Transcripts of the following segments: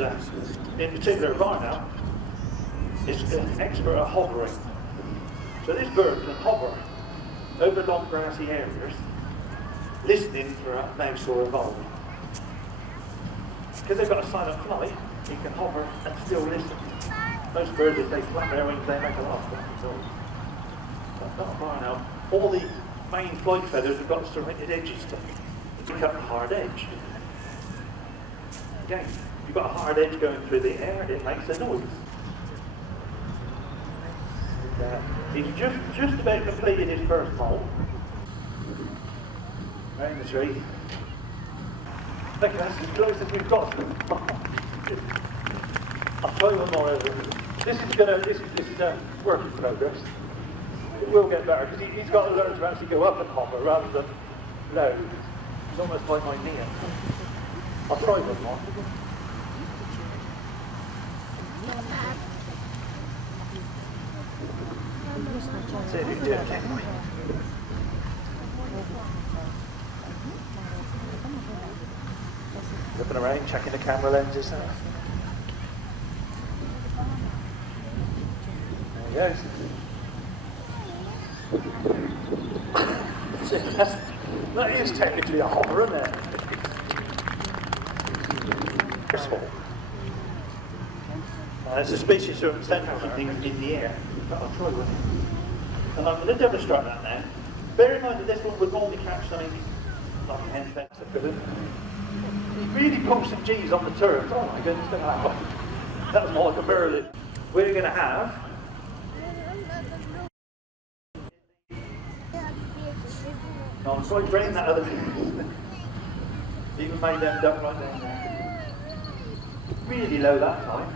and in particular Varnell is an expert at hovering. So this bird can hover over long grassy areas, listening for a mouse or a vole. Because they've got a silent flight, he can hover and still listen. Most birds, if they flap their wings, they make a lot of flappy noise. But not Varnell. All the main flight feathers have got serrated edges to them. It's cut a hard edge. Again, you've got a hard edge going through the air, it makes a noise. He's just about completed his first moult. Round the tree. Okay, that's as close as we've got. I'll try one more over. This is a work in progress. It will get better because he's got to learn to actually go up and hover rather than low. It's almost like my knee. I'll try one more. See if you can do it. Looking around, checking the camera lenses. There he goes. That is technically a hover, isn't it? It's a species of central things in the air. But I'll try one. And I'm going to demonstrate that now. Bear in mind that this one would normally catch something like a hen fence. He really pulls some G's on the turf. Oh my goodness, that was more like a Merlin. We're going to have I'm sorry, bring that other even made them duck right down there. Really low that time.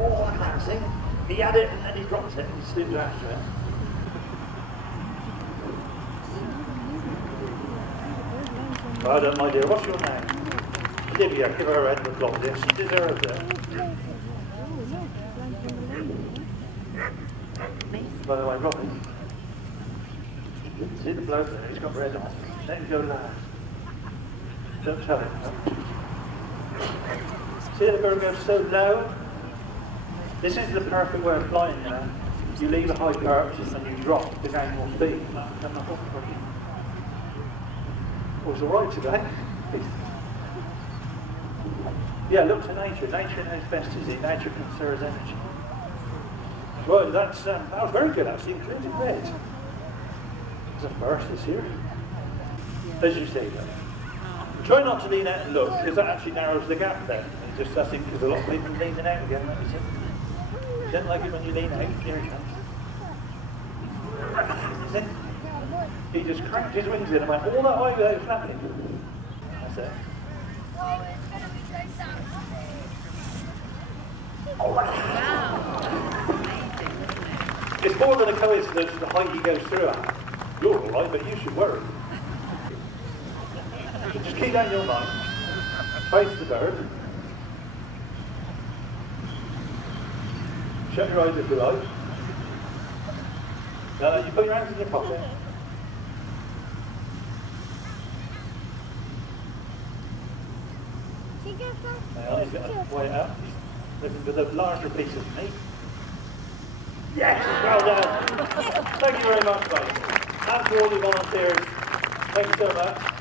Oh, I can't sing. He had it and then he dropped it and he slipped after it. Well done, my dear. What's your name? Olivia, give her a head with long this. She deserves it. By the way, Robin, see the bloke there? He's got red on. Let him go last. Don't tell him. See the bird goes so low? This is the perfect way of flying, you know. You leave a high perch and you drop to gain more speed. Oh, it's alright today. Yeah, look to nature. Nature knows best, is it? Nature conserves energy. Well, that was very good actually, including red. It's a first this year. As you say, though. Try not to lean out and look, because that actually narrows the gap there. It's just that's because a lot of people are leaning out again. You don't like it when you lean out. Here he comes. See? He just cracked his wings in and went all that way without flapping. That's it. It's more than a coincidence the height he goes through at. You're alright, but you should worry. Just keep down your mind. Face the bird. Shut your eyes if you like. Now you put your hands in your pocket. Now he's got to weigh it out. Looking for the larger piece of meat. Yes, well done. Thank you very much, mate. And to all the volunteers. Thank you so much.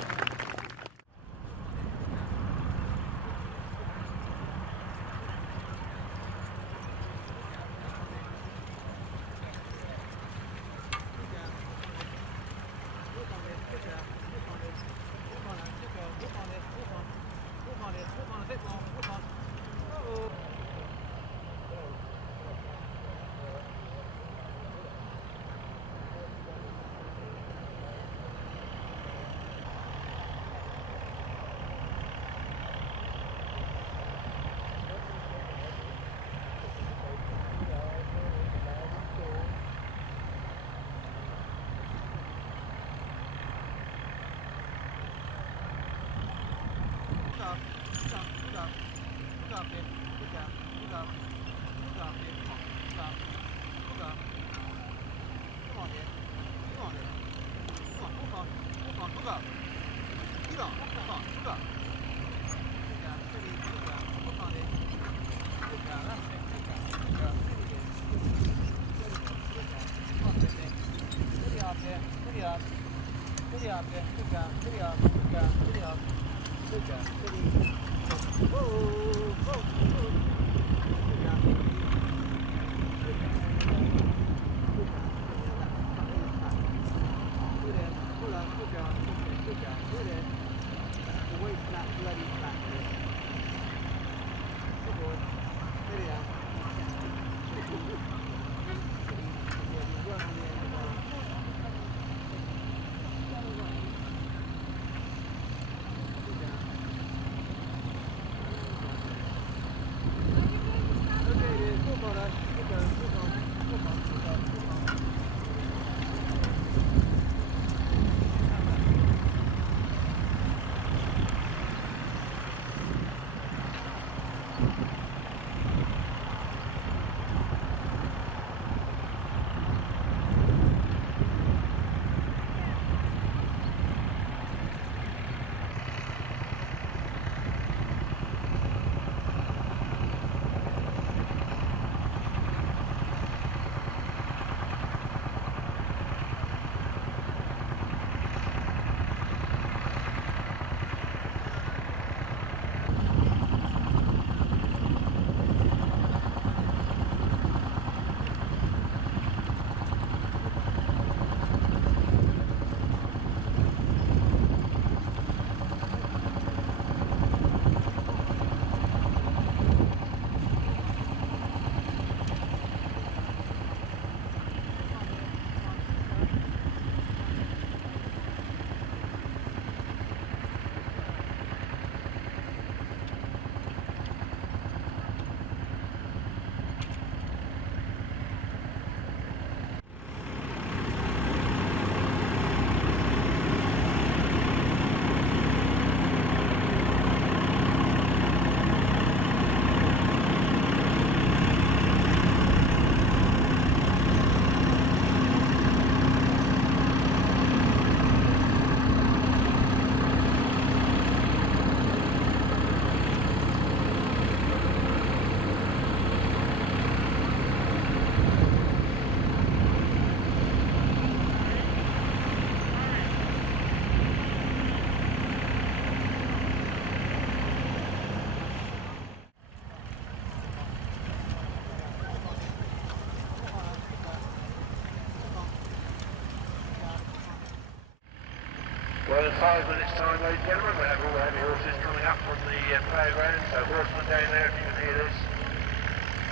Well, in 5 minutes' time, ladies and gentlemen, we have all the heavy horses coming up from the playground, so horsemen down there if you can hear this.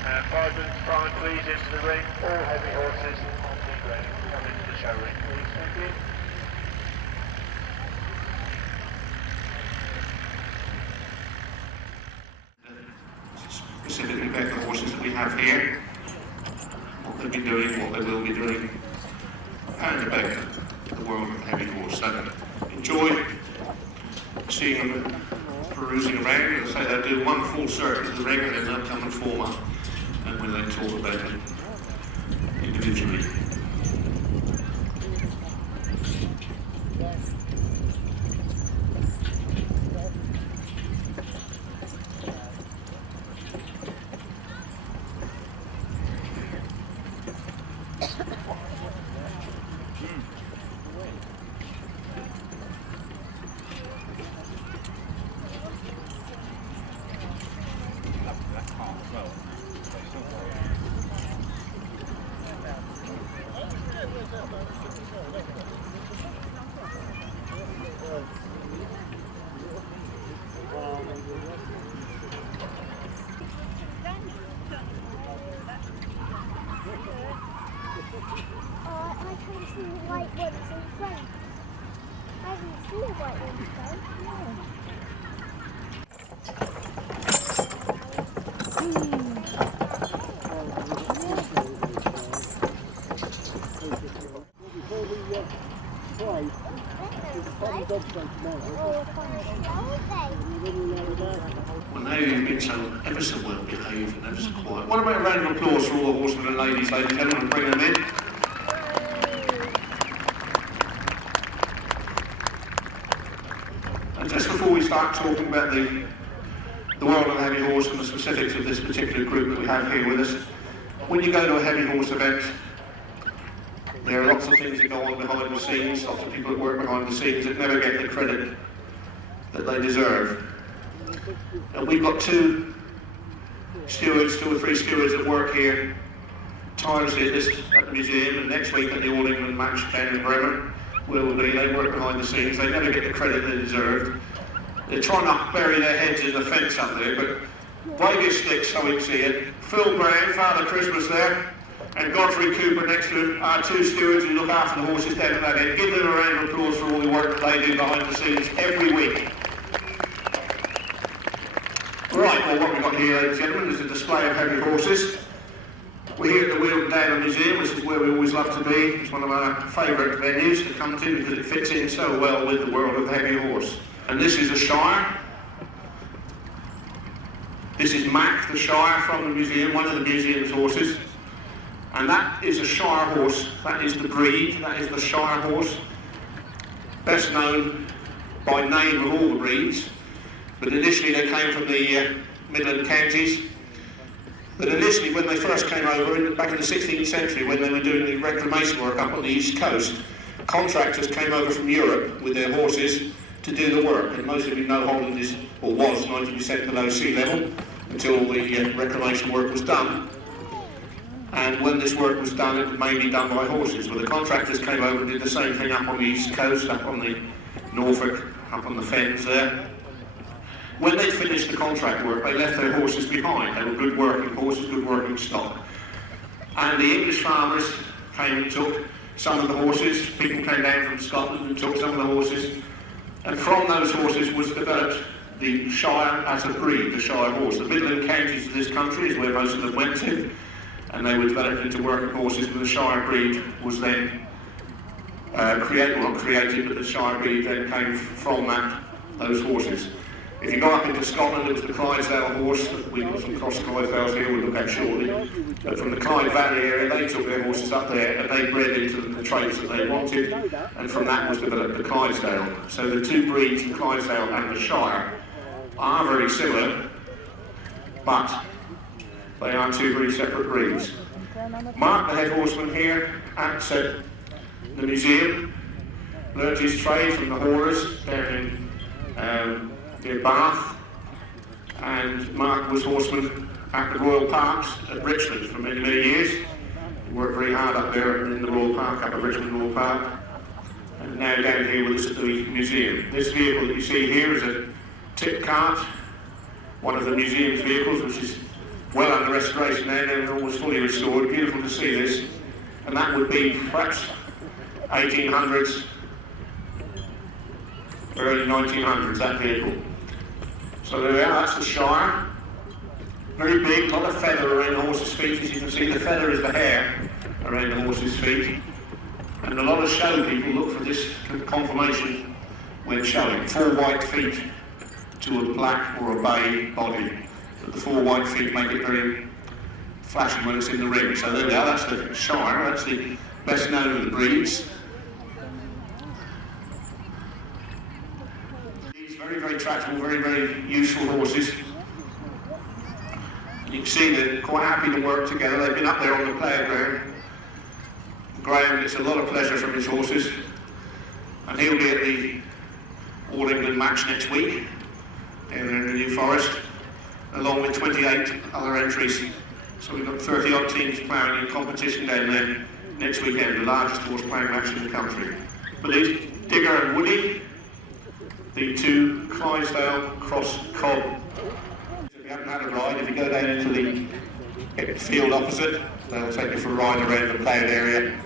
5 minutes' time, please, into the ring. All heavy horses on the ground come into the show ring, please. Thank you. Specifically about the horses that we have here, what they've been doing, what they will be doing, and about the world of the heavy horse. So enjoy seeing them perusing around. As I say, they'll do one full circuit of the ring and then they'll come and form up, and we'll then talk about it individually. Well, now you've been so ever so well behaved and ever so quiet. What about a round of applause for all the horsemen and ladies and gentlemen, and bring them in? And just before we start talking about the world of the heavy horse and the specifics of this particular group that we have here with us, when you go to a heavy horse event, There are lots of things that go on behind the scenes, lots of people that work behind the scenes that never get the credit that they deserve. And we've got two or three stewards that work here tirelessly at the museum, and next week at the All England match down in Bremen they work behind the scenes. They never get the credit they deserve. They try not to bury their heads in the fence up there, but wave your sticks so we can see it. Phil Brown, Father Christmas there, and Godfrey Cooper next to him, our two stewards who look after the horses down at that end. Give them a round of applause for all the work that they do behind the scenes every week. Right, well, what we've got here, ladies and gentlemen, is a display of heavy horses. We're here at the Weald Downland Museum, which is where we always love to be. It's one of our favourite venues to come to because it fits in so well with the world of the heavy horse. And this is a Shire. This is Mac, the Shire from the museum, one of the museum's horses. And that is a Shire horse. That is the breed, that is the Shire horse. Best known by name of all the breeds. But initially they came from the Midland counties. But initially, when they first came over, back in the 16th century, when they were doing the reclamation work up on the east coast, contractors came over from Europe with their horses to do the work. And most of you know Holland is, or was, 90% below sea level until the reclamation work was done. And when this work was done, it was mainly done by horses. Well, the contractors came over and did the same thing up on the east coast, up on the Norfolk, up on the fens there. When they finished the contract work, they left their horses behind. They were good working horses, good working stock. And the English farmers came and took some of the horses. People came down from Scotland and took some of the horses. And from those horses was developed the Shire as a breed, the Shire horse. The Midland counties of this country is where most of them went to. And they were developed into working horses, and the Shire breed was then created, well not created, but the Shire breed then came from those horses. If you go up into Scotland, it was the Clydesdale horse that we've got some cross Clydesdales here we'll look at shortly. But from the Clyde Valley area, they took their horses up there and they bred into the traits that they wanted, and from that was developed the Clydesdale. So the two breeds, the Clydesdale and the Shire, are very similar, but they are two very separate breeds. Mark, the head horseman here at the museum, learnt his trade from the Horers down in near Bath, and Mark was horseman at the Royal Parks at Richmond for many, many years. He worked very hard up there in the Royal Park, up at Richmond Royal Park, and now down here with us at the museum. This vehicle that you see here is a tip cart, one of the museum's vehicles, which is well under restoration now, they're almost fully restored. Beautiful to see this, and that would be perhaps 1800s, early 1900s, that vehicle. So there we are, that's the Shire. Very big, a lot of feather around the horse's feet. As you can see, the feather is the hair around the horse's feet. And a lot of show people look for this conformation when showing. 4 white feet to a black or a bay body. But the 4 white feet make it very flashy when it's in the ring. So there we are, that's the Shire, that's the best known of the breeds. Very, very tractable, very, very useful horses. You can see they're quite happy to work together. They've been up there on the playground. Graham gets a lot of pleasure from his horses, and he'll be at the All England match next week down there in the New Forest, along with 28 other entries. So we've got 30 odd teams playing in competition down there next weekend, the largest horse playing match in the country. But these Digger and Woody, the two Clydesdale cross cob. If you haven't had a ride, if you go down into the field opposite, they'll take you for a ride around the playing area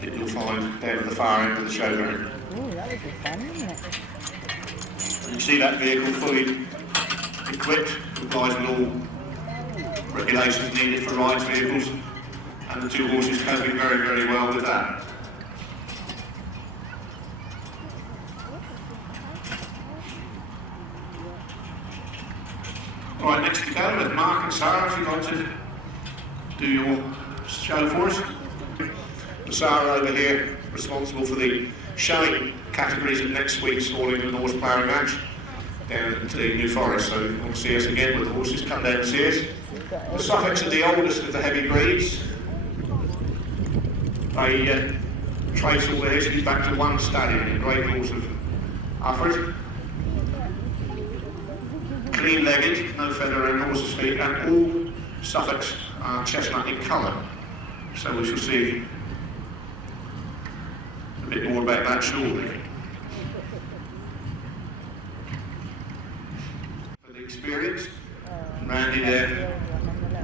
that you'll find down at the far end of the showground. Oh, that would be fun, wouldn't it? And you see that vehicle fully equipped, complies with all regulations needed for rides vehicles, and the two horses coping very, very well with that. Right, next to go with Mark and Sarah, if you'd like to do your show for us. Sarah over here, responsible for the showing categories at next week's All England Horse Ploughing match down at the New Forest. So you want to see us again with the horses, come down and see us. The Sussex are the oldest of the heavy breeds. They trace all their history back to one stallion, the great horse of Ufford. Clean-legged, no feather in horse's feet, and all Sussex are chestnut in colour. So we shall see a bit more about that shortly. For the experience, Randy there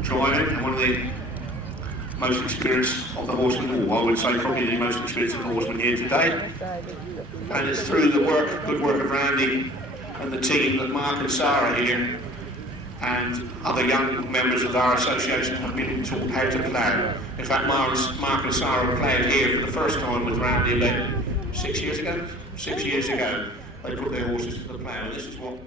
driving, and one of the most experienced of the horsemen, or I would say probably the most experienced of the horsemen here today. And it's through the good work of Randy and the team that Mark and Sarah here and other young members of our association have been taught how to plough. In fact, Mark and Sarah ploughed here for the first time with Randy about 6 years ago. 6 years ago, they put their horses to the plough, and this is what